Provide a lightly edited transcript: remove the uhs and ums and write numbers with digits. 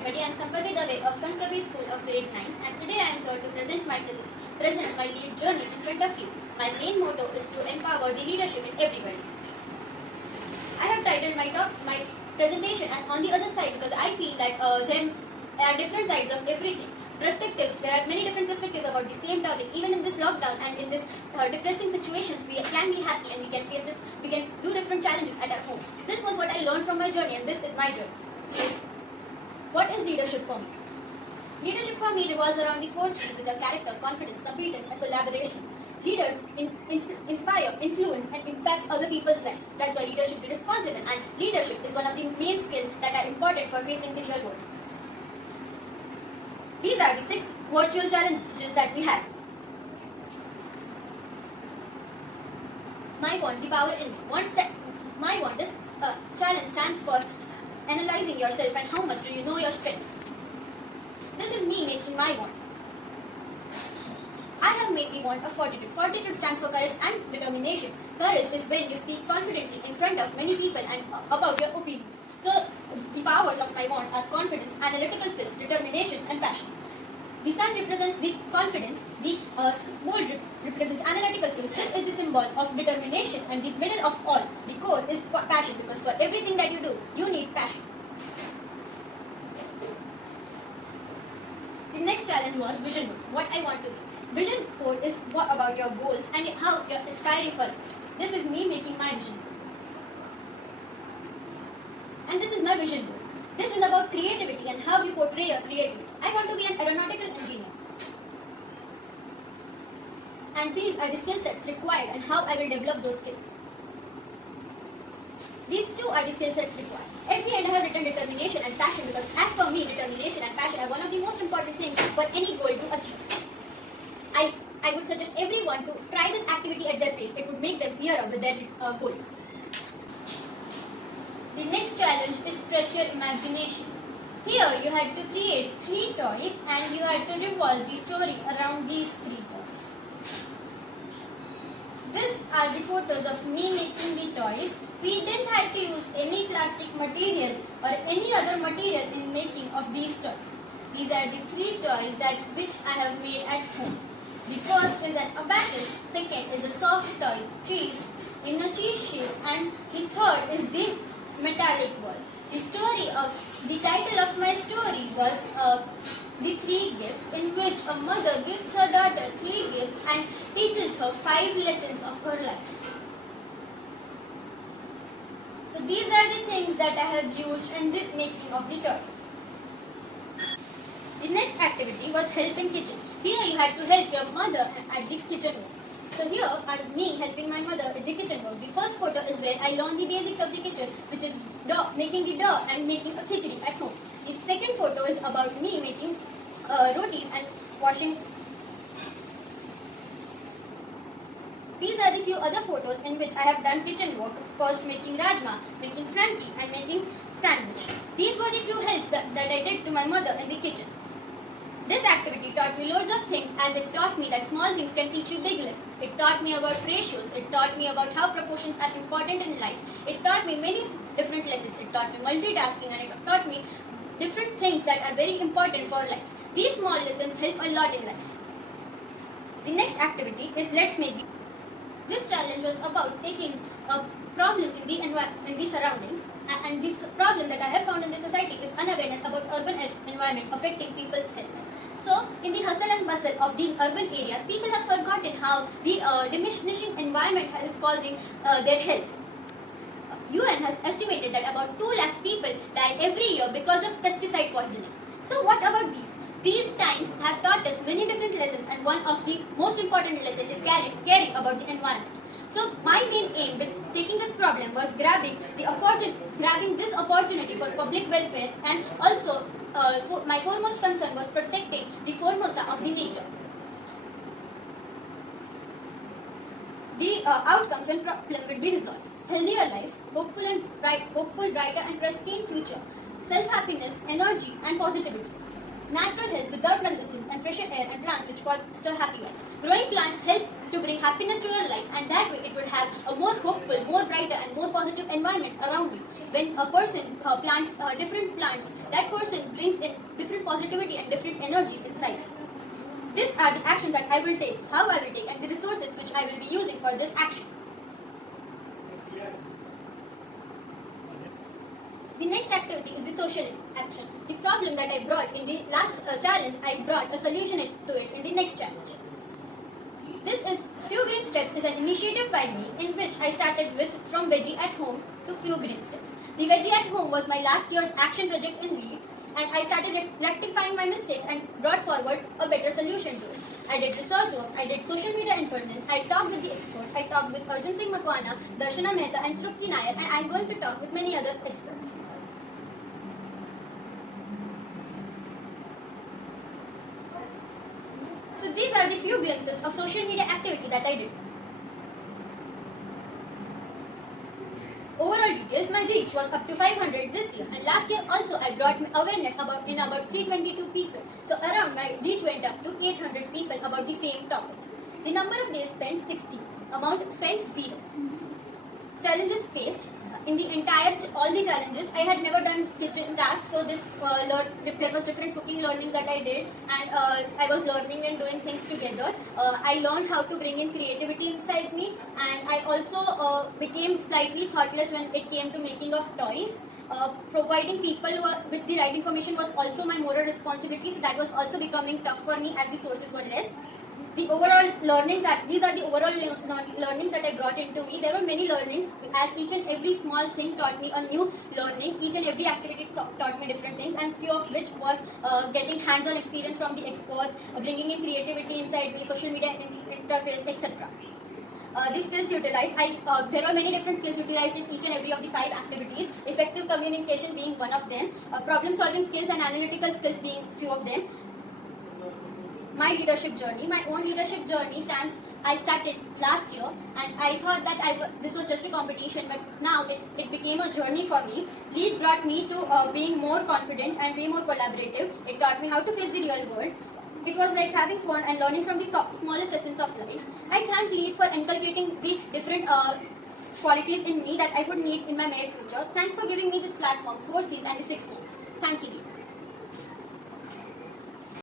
everybody. I am Sampati Dave of Sant Kabir School of Grade 9, and today I am here to present my lead journey in front of you. My main motto is to empower the leadership in everybody. I have titled my presentation as On the Other Side because I feel that there are different sides of everything. Perspectives. There are many different perspectives about the same topic. Even in this lockdown and in this depressing situations, we can be happy and we can do different challenges at our home. This was what I learned from my journey, and this is my journey. What is leadership for me? Leadership for me revolves around the four C's, which are character, confidence, competence, and collaboration. Leaders inspire, influence, and impact other people's life. That's why leadership is responsible, and leadership is one of the main skills that are important for facing the real world. These are the 6 virtual challenges that we have. My want, the power in me. My want is challenge stands for analyzing yourself and how much do you know your strengths. This is me making my want. I have made the want of fortitude. Fortitude stands for courage and determination. Courage is when you speak confidently in front of many people and about your opinions. So, the powers of my want are confidence, analytical skills, determination, and passion. The sun represents the confidence, the moon represents analytical skills. This is the symbol of determination, and the middle of all, the core, is passion, because for everything that you do, you need passion. The next challenge was vision board, what I want to be. Vision board is what about your goals and how you're aspiring for it. This is me making my vision board. And this is my vision board. This is about creativity and how you portray your creativity. I want to be an aeronautical engineer. And these are the skill sets required and how I will develop those skills. These 2 are the skill sets required. At the end, I have written determination and passion because as for me, determination and passion are one of the most important things for any goal to achieve. I would suggest everyone to try this activity at their pace. It would make them clearer with their goals. The next challenge is stretch your imagination. Here you had to create 3 toys and you had to revolve the story around these 3 toys. These are the photos of me making the toys. We didn't have to use any plastic material or any other material in making of these toys. These are the 3 toys which I have made at home. The first is an abacus, second is a soft toy, cheese, in a cheese shape, and the third is the metallic ball. The title of my story was The 3 Gifts, in which a mother gives her daughter 3 gifts and teaches her 5 lessons of her life. So these are the things that I have used in the making of the toy. The next activity was help in kitchen. Here you had to help your mother at the kitchen work. So here are me helping my mother at the kitchen work. The first photo is where I learned the basics of the kitchen, which is making the dough and making a khichdi at home. The second photo is about me making roti and washing. These are the few other photos in which I have done kitchen work. First making rajma, making frankie, and making sandwich. These were the few helps that I did to my mother in the kitchen. This activity taught me loads of things, as it taught me that small things can teach you big lessons. It taught me about ratios. It taught me about how proportions are important in life. It taught me many different lessons. It taught me multitasking, and it taught me different things that are very important for life. These small lessons help a lot in life. The next activity is Let's Make. This challenge was about taking a problem in the surroundings, and this problem that I have found in the society is unawareness about urban environment affecting people's health. So, in the hustle and bustle of the urban areas, people have forgotten how the diminishing environment is causing their health. UN has estimated that about 2 lakh people die every year because of pesticide poisoning. So, what about these? These times have taught us many different lessons, and one of the most important lessons is caring about the environment. So my main aim with taking this problem was grabbing this opportunity for public welfare, and also my foremost concern was protecting the formosa of the nature. The outcomes when problem will be resolved: healthier lives, hopeful, brighter and pristine future, self-happiness, energy and positivity. Natural health without medicines and fresher air and plants which foster happy vibes. Growing plants help to bring happiness to your life, and that way it would have a more hopeful, more brighter and more positive environment around you. When a person plants different plants, that person brings in different positivity and different energies inside. These are the actions that I will take, how I will take, and the resources which I will be using for this action. The next activity is the social action. The problem that I brought in the last challenge, I brought a solution to it in the next challenge. This is Few Green Steps is an initiative by me in which I started with From Veggie at Home to Few Green Steps. The Veggie at Home was my last year's action project in Lead, and I started rectifying my mistakes and brought forward a better solution to it. I did research work, I did social media influence, I talked with the expert, I talked with Arjun Singh Makwana, Darshana Mehta and Trupti Nair, and I am going to talk with many other experts. So these are the few glimpses of social media activity that I did. Overall details, my reach was up to 500 this year, and last year also I brought awareness about 322 people. So around my reach went up to 800 people about the same topic. The number of days spent 60, amount spent 0. Challenges faced. In the entire all the challenges, I had never done kitchen tasks, so there was different cooking learnings that I did, and I was learning and doing things together. I learned how to bring in creativity inside me, and I also became slightly thoughtless when it came to making of toys. Providing people with the right information was also my moral responsibility, so that was also becoming tough for me as the sources were less. The overall learnings these are the overall learnings that I brought into me. There were many learnings, as each and every small thing taught me a new learning. Each and every activity taught me different things, and few of which were getting hands-on experience from the experts, bringing in creativity inside me, social media interface, etc. The skills utilized, there are many different skills utilized in each and every of the 5 activities. Effective communication being one of them, problem-solving skills and analytical skills being few of them. My leadership journey, my own leadership journey I started last year, and I thought that this was just a competition, but now it became a journey for me. Lead brought me to being more confident and way more collaborative. It taught me how to face the real world. It was like having fun and learning from the smallest essence of life. I thank Lead for inculcating the different qualities in me that I would need in my near future. Thanks for giving me this platform, 4 C's and the 6 months. Thank you, Lead.